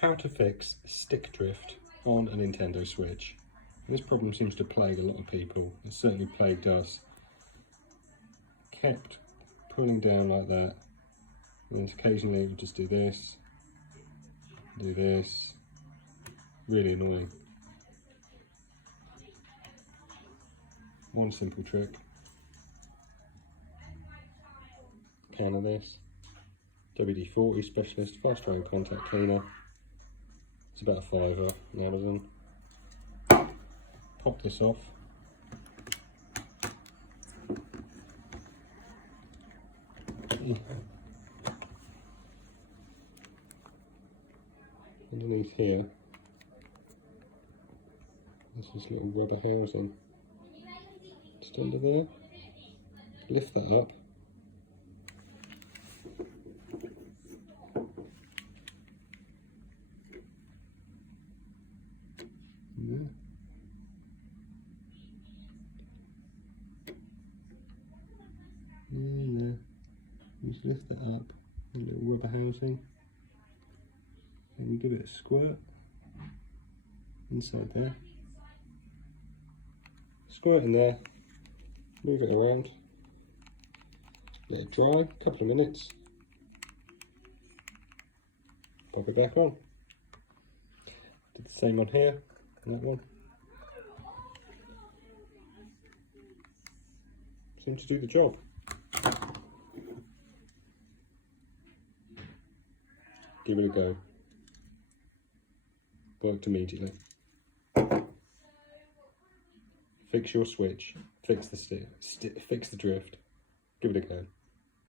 How to fix stick drift on a Nintendo Switch. This problem seems to plague a lot of people. It certainly plagued us. Kept pulling down like that, and then occasionally it would just do this. Really annoying. One simple trick. Can of this. WD-40 Specialist Fast Drying Contact Cleaner. It's about £5 on Amazon. Pop this off. Underneath here, there's this little rubber housing. Just under there. Lift that up. There. Just lift that up, a little rubber housing, and you give it a squirt inside there. Squirt in there, move it around, let it dry, a couple of minutes, pop it back on. Did the same on here, and that one. Seems to do the job. Give it a go. Worked immediately. Fix your switch. Fix the fix the drift. Give it a go.